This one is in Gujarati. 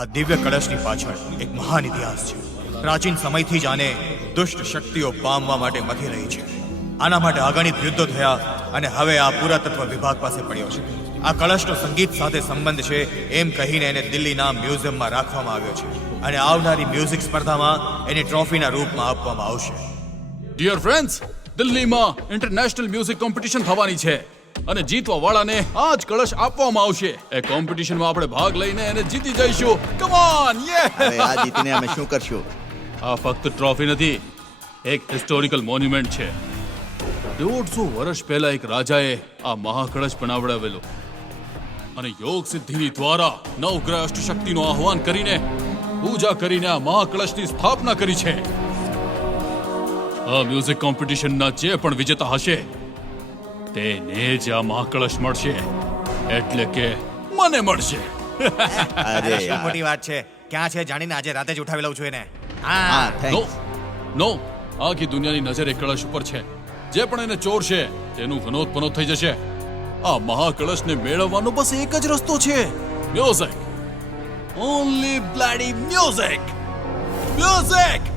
આ દિવ્ય કળશની પાછળ એક મહાન ઇતિહાસ છે. પ્રાચીન સમયથી જ આને દુષ્ટ શક્તિઓ પામવા માટે મથી રહી છે. આના માટે અગણિત યુદ્ધો થયા અને હવે આ પુરાતત્વ વિભાગ પાસે પડ્યો છે. આ કળશનો સંગીત સાથે સંબંધ છે એમ કહીને એને દિલ્હીના મ્યુઝિયમમાં રાખવામાં આવ્યો છે અને આવનારી મ્યુઝિક સ્પર્ધામાં એની ટ્રોફીના રૂપમાં આપવામાં આવશે. ડિયર ફ્રેન્ડ્સ, દિલ્હીમાં ઇન્ટરનેશનલ મ્યુઝિક કોમ્પિટિશન થવાની છે અને જીતવા વાળાને આ જ કળશ આપવામાં આવશે. એ કોમ્પિટિશનમાં આપણે ભાગ લઈને એને જીતી જઈશું. કમ ઓન, હવે આ જીતીને અમે શું કરશું? આ ફક્ત ટ્રોફી નથી, એક હિસ્ટોરિકલ મોન્યુમેન્ટ છે. 150 વર્ષ પહેલા એક રાજાએ આ મહાકળશ બનાવડાવેલો અને યોગ સિદ્ધિની દ્વારા નવગ્રહ અષ્ટશક્તિનું આહ્વાન કરીને પૂજા કરીને આ મહાકળશની સ્થાપના કરી છે. આ મ્યુઝિક કોમ્પિટિશનના જે પણ વિજેતા હશે તેને જ આ મહાકળશ મળશે, એટલે કે મને મળશે. અરે શું યાર. મોટી વાત છે? ક્યાં છે જાણીને આજે રાતે જ ઉઠાવી લઉં છું એને. હા, નો thanks. નો આખી દુનિયાની નજર એ કળશ ઉપર છે. જે પણ એને ચોરશે તેનું ઘનોત્પનો થઈ જશે. આ મહાકળશને મેળવવાનો બસ એક જ રસ્તો છે, music. Only bloody music. Music.